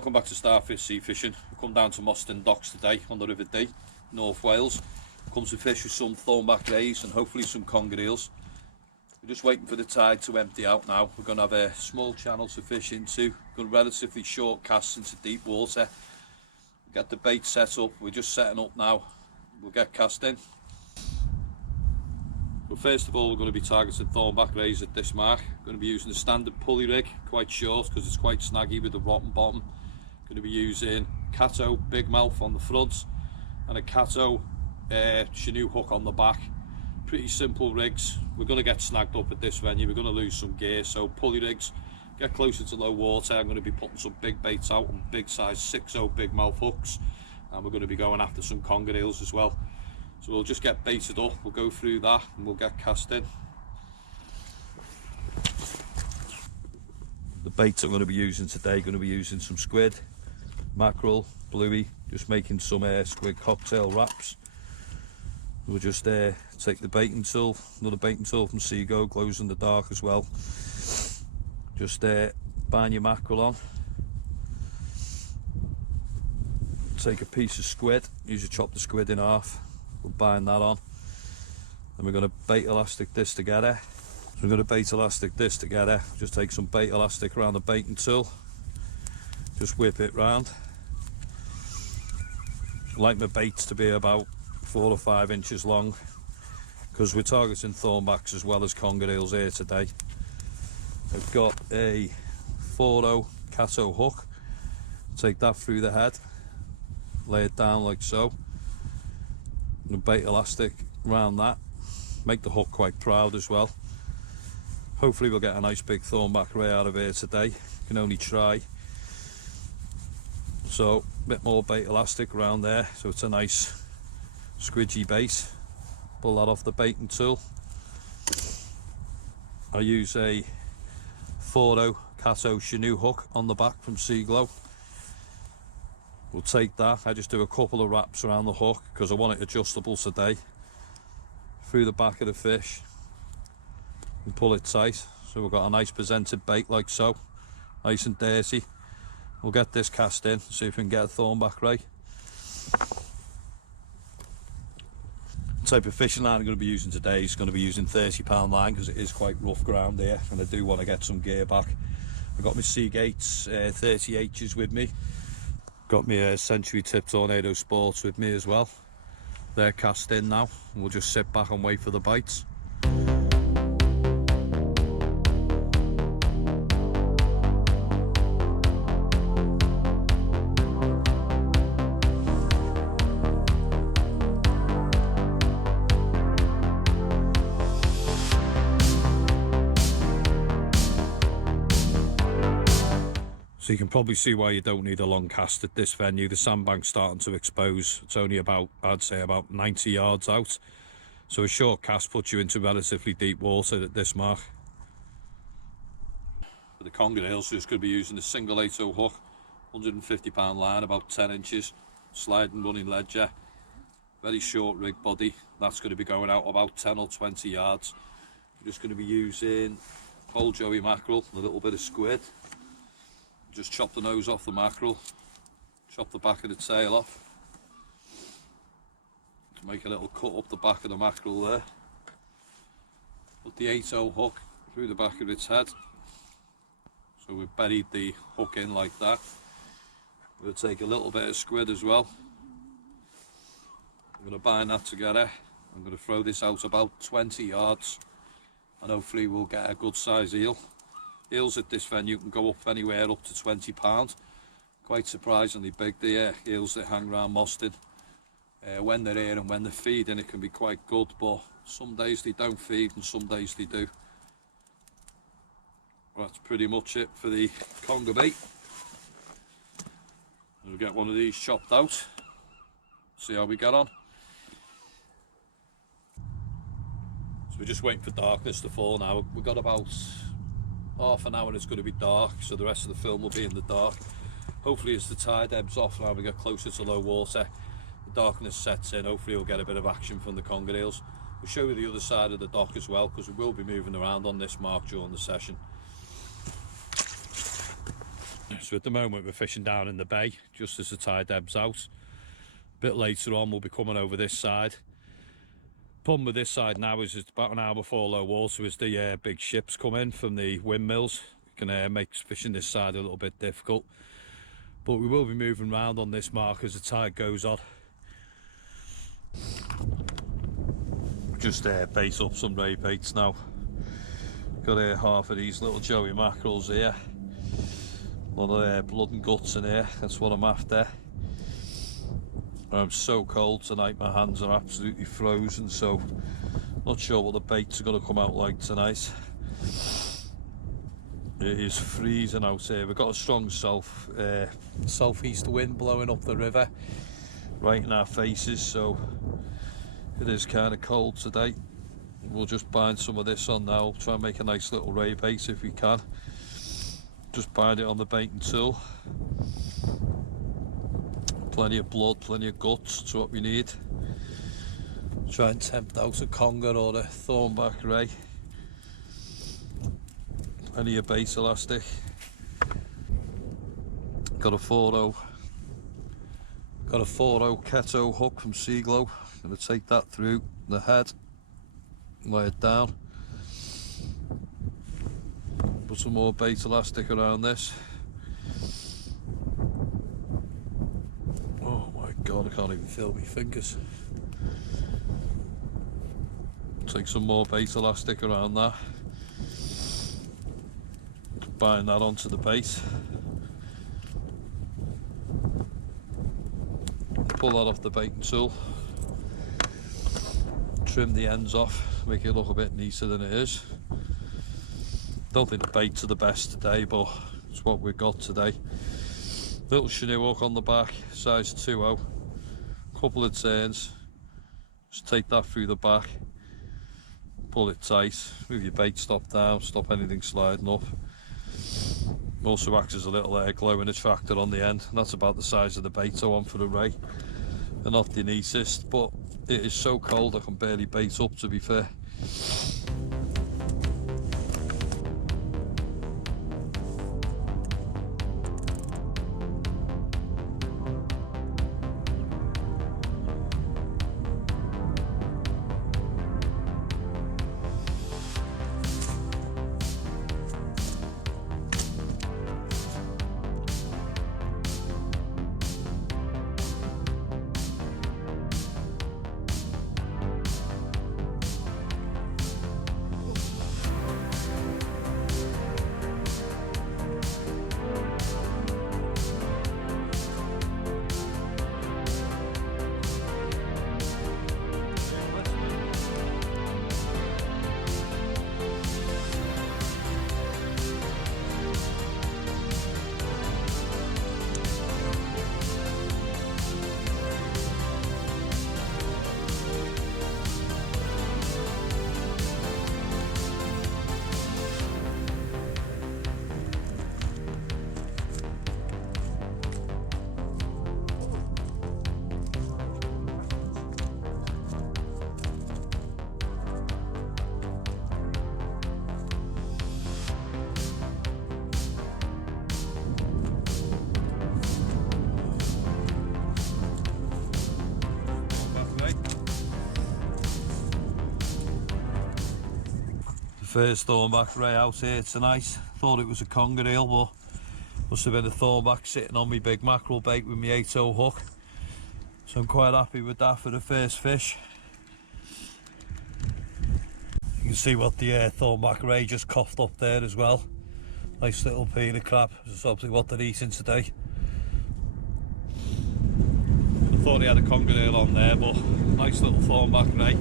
Welcome back to Starfish Sea Fishing. We've come down to Mostyn docks today on the River Dee, North Wales. Come to fish with some Thornback Rays and hopefully some Conger eels. We're just waiting for the tide to empty out now. We're going to have a small channel to fish into, got relatively short casts into deep water. Get the bait set up, we're just setting up now. We'll get casting. But first of all, we're going to be targeting Thornback Rays at this mark. Going to be using the standard pulley rig, quite short because it's quite snaggy with the rotten bottom. Going to be using Cato big mouth on the front and a Cato canoe hook on the back. Pretty simple rigs. We're going to get snagged up at this venue. We're going to lose some gear, so pulley rigs. Get closer to low water. I'm going to be putting some big baits out on big size 6/0 big mouth hooks, and we're going to be going after some conger eels as well. So we'll just get baited up, we'll go through that and we'll get cast in. The baits I'm going to be using today, going to be using some squid, mackerel, bluey, just making some squid cocktail wraps. We'll just take the baiting tool, another baiting tool from Seago, glows in the dark as well. Just bind your mackerel on. Take a piece of squid, usually chop the squid in half. We'll bind that on, and we're going to bait elastic this together. So we're going to bait elastic this together. Just take some bait elastic around the baiting tool, just whip it round. I like my baits to be about 4 or 5 inches long because we're targeting thornbacks as well as conger eels here today. I've got a 4/0 Cato hook. Take that through the head, lay it down like so. And bait elastic around that, make the hook quite proud as well. Hopefully we'll get a nice big Thornback Ray out of here today, can only try. So a bit more bait elastic around there, so it's a nice squidgy bait. Pull that off the baiting tool. I use a 4/0 Cato canoe hook on the back from Seaglow. We'll take that. I just do a couple of wraps around the hook because I want it adjustable today. Through the back of the fish and pull it tight. So we've got a nice presented bait like so, nice and dirty. We'll get this cast in, see if we can get a Thornback Ray. The type of fishing line I'm going to be using today is going to be using 30-pound line because it is quite rough ground here and I do want to get some gear back. I've got my Seagates 30H's with me. Got my Century Tip Tornado Sports with me as well. They're cast in now, and we'll just sit back and wait for the bites. So you can probably see why you don't need a long cast at this venue. The sandbank's starting to expose. It's only about, I'd say about 90 yards out. So a short cast puts you into relatively deep water at this mark. For the conger eels, we're just going to be using a single 8/0 hook, 150-pound line, about 10 inches, sliding running ledger, very short rig body. That's going to be going out about 10 or 20 yards. We're just going to be using old Joey mackerel and a little bit of squid. Just chop the nose off the mackerel, chop the back of the tail off, to make a little cut up the back of the mackerel there. Put the 8/0 hook through the back of its head. So we've buried the hook in like that. We'll take a little bit of squid as well. I'm going to bind that together. I'm going to throw this out about 20 yards and hopefully we'll get a good size eel. Eels at this venue can go up anywhere up to 20 pounds. Quite surprisingly big, the eels that hang around Mostyn. When they're here and when they're feeding it can be quite good, but some days they don't feed and some days they do. Well, that's pretty much it for the conger bait. We'll get one of these chopped out, see how we get on. So we're just waiting for darkness to fall now. We've got about half an hour it's going to be dark, so the rest of the film will be in the dark. Hopefully as the tide ebbs off now we get closer to low water, the darkness sets in, hopefully we'll get a bit of action from the conger eels. We'll show you the other side of the dock as well because we will be moving around on this mark during the session. So at the moment we're fishing down in the bay just as the tide ebbs out. A bit later on we'll be coming over this side. Problem with this side now is it's about an hour before low water as the big ships come in from the windmills. It can make fishing this side a little bit difficult, but we will be moving around on this mark as the tide goes on. Just bait up some ray baits now. Got half of these little joey mackerels here. A lot of blood and guts in here, that's what I'm after. I'm so cold tonight, my hands are absolutely frozen, so not sure what the baits are going to come out like tonight. It is freezing out here. We've got a strong southeast wind blowing up the river right in our faces, so it is kind of cold today. We'll just bind some of this on now, try and make a nice little ray bait if we can. Just bind it on the baiting tool. Plenty of blood, plenty of guts, that's what we need. Try and tempt out a conger or a thornback ray. Plenty of bait elastic. Got a 4.0 Keto hook from Seaglow. Gonna take that through the head, lay it down. Put some more bait elastic around this. Oh my god, I can't even feel my fingers. Take some more bait elastic around that. Bind that onto the bait. Pull that off the baiting tool. Trim the ends off, make it look a bit neater than it is. Don't think the baits are the best today, but it's what we've got today. Little canoe hook on the back, size 2.0. Couple of turns. Just take that through the back. Pull it tight. Move your bait stop down, stop anything sliding up. Also acts as a little glowing attractor on the end. And that's about the size of the bait I want for the ray. They're not the neatest, but it is so cold I can barely bait up, to be fair. First thornback ray out here tonight. Thought it was a conger eel, but must have been a thornback sitting on my big mackerel bait with my 8.0 hook. So I'm quite happy with that for the first fish. You can see what the thornback ray just coughed up there as well. Nice little peeler crab. That's obviously what they're eating today. I thought he had a conger eel on there, but nice little thornback ray.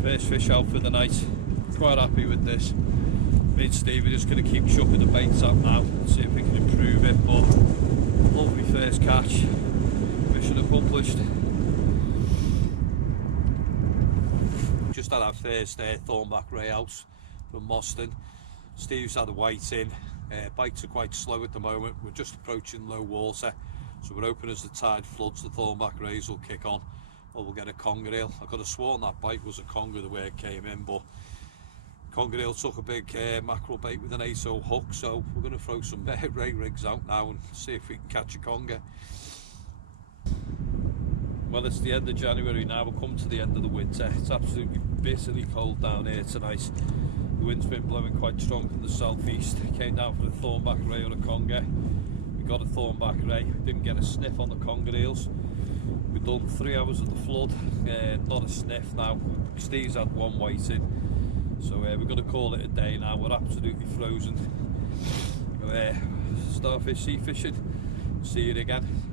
First fish out for the night. Quite happy with this. Me and Steve are just going to keep chucking the baits up now and see if we can improve it, but lovely first catch. Mission accomplished. Just had our first thornback ray out from Mostyn. Steve's had a white in. Bites are quite slow at the moment. We're just approaching low water, so we're hoping as the tide floods the thornback rays will kick on, or we'll get a conger eel. I could have sworn that bite was a conger the way it came in, but Conger took a big mackerel bait with an 8/0 hook, so we're going to throw some ray rigs out now and see if we can catch a conger. Well, it's the end of January now, we'll come to the end of the winter. It's absolutely bitterly cold down here tonight. The wind's been blowing quite strong from the southeast. Came down for a Thornback Ray or a conger. We got a Thornback Ray, didn't get a sniff on the conger eels. We've done 3 hours of the flood, not a sniff now. Steve's had one waiting, so we're going to call it a day now. We're absolutely frozen. Starfish sea fishing. See you again.